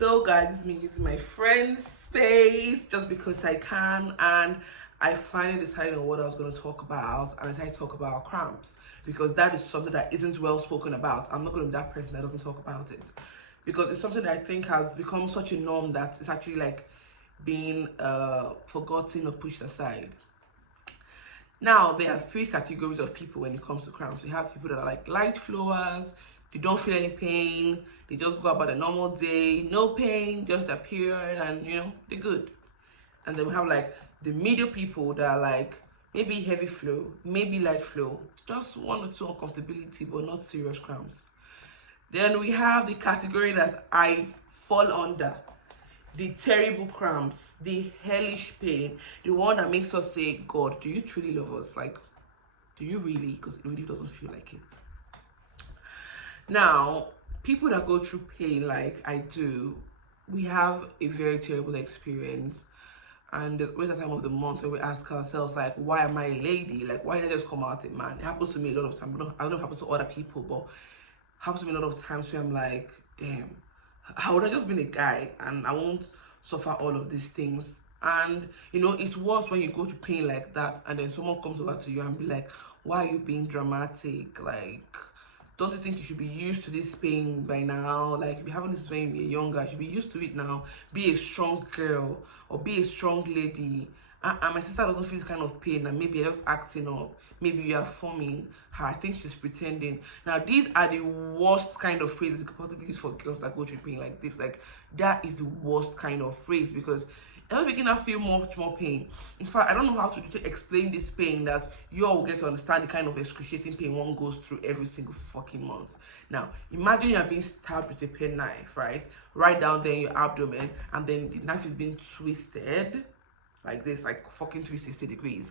So guys, this is me using my friend's space just because I can, and I finally decided on what I was going to talk about, and I decided to talk about cramps because that is something that isn't well spoken about. I'm not going to be that person that doesn't talk about it because it's something that I think has become such a norm that it's actually like being forgotten or pushed aside. Now, there are three categories of people when it comes to cramps. We have people that are like light flowers, they don't feel any pain, they just go about a normal day, no pain, just a period, and they're good. And then we have like the medium people that are like maybe heavy flow, maybe light flow, just one or two uncomfortability, but not serious cramps. Then we have the category that I fall under, the terrible cramps, the hellish pain, the one that makes us say, God, do you truly love us? Like, do you really? Because it really doesn't feel like it. Now, people that go through pain like I do, we have a very terrible experience. And we're the time of the month where we ask ourselves, like, why am I a lady? Like, why did I just come out a man? It happens to me a lot of times. I don't know if it happens to other people, but it happens to me a lot of times where I'm like, damn, I would have just been a guy and I won't suffer all of these things. And it's worse when you go to pain like that and then someone comes over to you and be like, why are you being dramatic? Like, don't you think you should be used to this pain by now? Like, if you're having this pain when you're younger, you should be used to it now. Be a strong girl or be a strong lady. And my sister doesn't feel this kind of pain, and maybe you're just acting up. Maybe you are forming her. I think she's pretending. Now, these are the worst kind of phrases you could possibly use for girls that go through pain like this. Like, that is the worst kind of phrase because it'll begin to feel much more pain. In fact, I don't know how to explain this pain that you all will get to understand the kind of excruciating pain one goes through every single fucking month. Now, imagine you're being stabbed with a pen knife, right down there in your abdomen, and then the knife is being twisted like this, like fucking 360 degrees,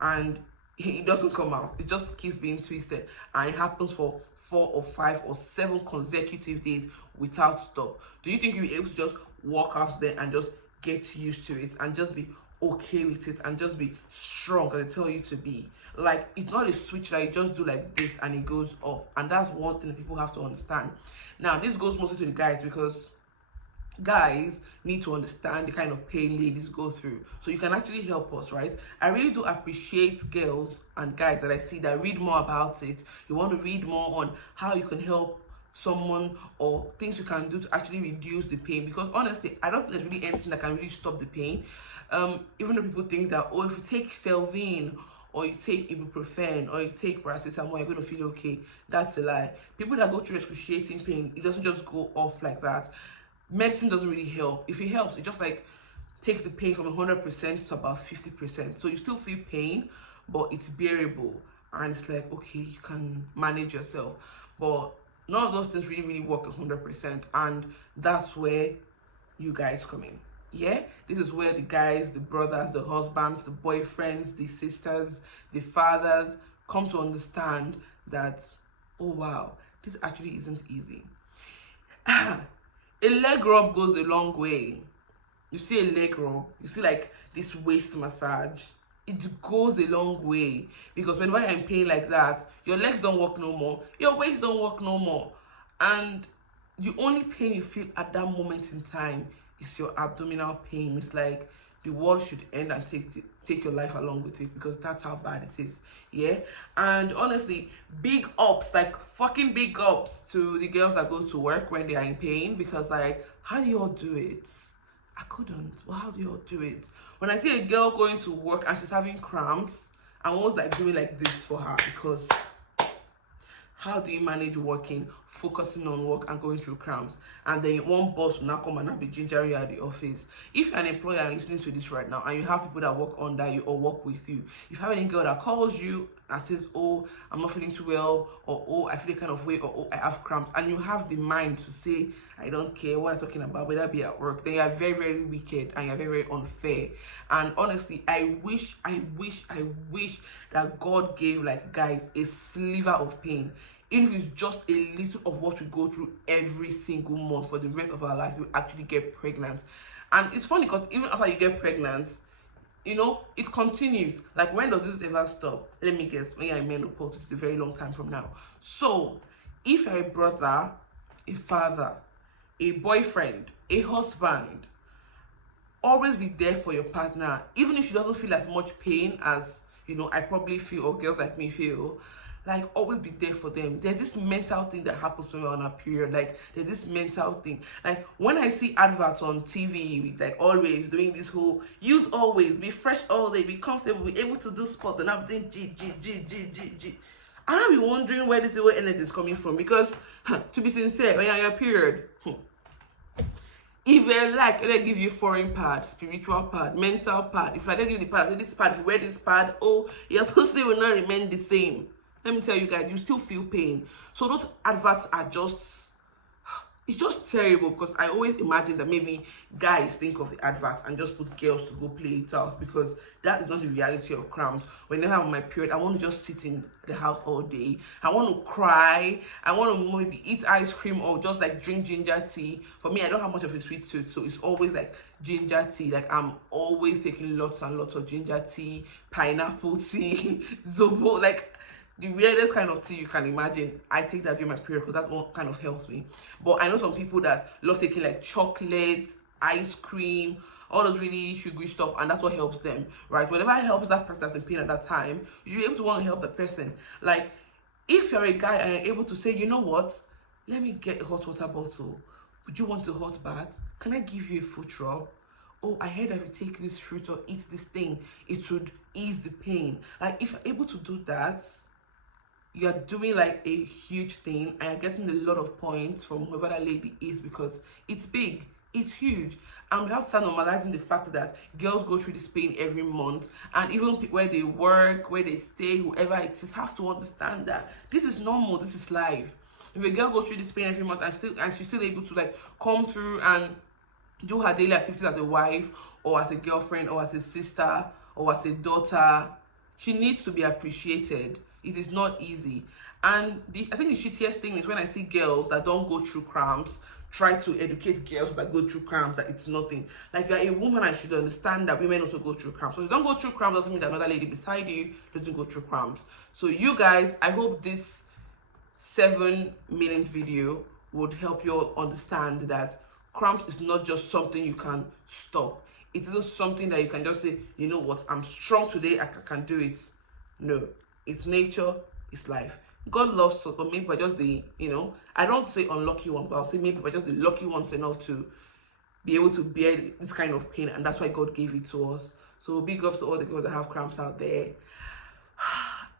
and it doesn't come out. It just keeps being twisted, and it happens for 4 or 5 or 7 consecutive days without stop. Do you think you'll be able to just walk out there and just get used to it and just be okay with it and just be strong as they tell you to be? Like, it's not a switch that you just do like this and it goes off, and that's one thing that people have to understand. Now, this goes mostly to the guys because guys need to understand the kind of pain ladies go through, so you can actually help us, right? I really do appreciate girls and guys that I see that read more about it. You want to read more on how you can help someone or things you can do to actually reduce the pain, because honestly, I don't think there's really anything that can really stop the pain. Even though people think that, oh, if you take Felvine or you take ibuprofen or you take paracetamol, you're going to feel okay. That's a lie. People that go through excruciating pain, it doesn't just go off like that. Medicine doesn't really help. If it helps, it just like takes the pain from 100% to about 50%. So you still feel pain, but it's bearable, and it's like, okay, you can manage yourself. But none of those things really work 100%, and that's where you guys come in. Yeah, this is where the guys, the brothers, the husbands, the boyfriends, the sisters, the fathers come to understand that, oh wow, this actually isn't easy. A leg rub goes a long way. You see a leg rub, you see like this waist massage, it goes a long way, because whenever you're in pain like that, your legs don't work no more, your waist don't work no more, and the only pain you feel at that moment in time is your abdominal pain. It's like the world should end and take your life along with it, because that's how bad it is. Yeah, and honestly, big ups, like fucking big ups to the girls that go to work when they are in pain, because like, how do you all do it? I couldn't. Well, how do you all do it? When I see a girl going to work and she's having cramps, I'm almost like doing like this for her, because how do you manage working, focusing on work and going through cramps? And then one boss will now come and be gingering you at the office. If you're an employer and listening to this right now, and you have people that work under you or work with you, if you have any girl that calls you and says, oh, I'm not feeling too well, or oh, I feel a kind of way, or oh, I have cramps, and you have the mind to say, I don't care what I'm talking about, whether it be at work, then you're very wicked and you're very unfair. And honestly, I wish that God gave like guys a sliver of pain. Even if it's just a little of what we go through every single month for the rest of our lives, we actually get pregnant. And it's funny because even after you get pregnant, it continues. Like, when does this ever stop? Let me guess, when you're in menopause, which is a very long time from now. So if you're a brother, a father, a boyfriend, a husband, always be there for your partner, even if she doesn't feel as much pain as, you know, I probably feel, or girls like me feel. Like, always be there for them. There's this mental thing that happens when we're on our period. Like, there's this mental thing. Like, when I see adverts on TV with, like, always doing this whole use always, be fresh all day, be comfortable, be able to do sport, and I'm doing G. And I'll be wondering where this energy is coming from. Because, to be sincere, when you're on your period, if they give you foreign pad, spiritual pad, mental pad, if I don't give you the pad, I say this pad, if you wear this pad, oh, your pussy will not remain the same. Let me tell you guys, you still feel pain. So those adverts are just, it's just terrible, because I always imagine that maybe guys think of the adverts and just put girls to go play it out, because that is not the reality of cramps. Whenever I'm on my period, I want to just sit in the house all day. I want to cry. I want to maybe eat ice cream or just like drink ginger tea. For me, I don't have much of a sweet tooth, so it's always like ginger tea. Like, I'm always taking lots and lots of ginger tea, pineapple tea, zobo, like the weirdest kind of tea you can imagine. I take that during my period because that's what kind of helps me. But I know some people that love taking like chocolate, ice cream, all those really sugary stuff, and that's what helps them, right? Whatever helps that person that's in pain at that time, you're able to want to help the person. Like, if you're a guy and you're able to say, you know what, let me get a hot water bottle. Would you want a hot bath? Can I give you a fruit rub? Oh, I heard that if you take this fruit or eat this thing, it would ease the pain. Like, if you're able to do that, you're doing like a huge thing, and you're getting a lot of points from whoever that lady is, because it's big, it's huge. And we have to start normalizing the fact that girls go through this pain every month, and even where they work, where they stay, whoever it is, have to understand that this is normal, this is life. If a girl goes through this pain every month and she's still able to like come through and do her daily activities as a wife, or as a girlfriend, or as a sister, or as a daughter, she needs to be appreciated. It is not easy. And I think the shittiest thing is when I see girls that don't go through cramps try to educate girls that go through cramps that it's nothing. Like, you're a woman, I should understand that women also go through cramps. So if you don't go through cramps, doesn't mean that another lady beside you doesn't go through cramps. So you guys, I hope this 7-minute video would help you all understand that cramps is not just something you can stop. It isn't something that you can just say, you know what, I'm strong today, I can do it. No. It's nature, it's life. God loves us, but maybe we're just the, you know, I don't say unlucky one, but I'll say maybe we're just the lucky ones enough to be able to bear this kind of pain, and that's why God gave it to us. So big ups to all the girls that have cramps out there.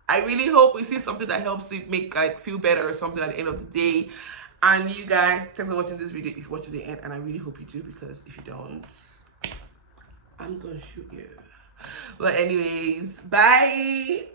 I really hope we see something that helps you make like feel better or something at the end of the day. And you guys, thanks for watching this video if you watch to the end, and I really hope you do, because if you don't, I'm gonna shoot you. But anyways, bye.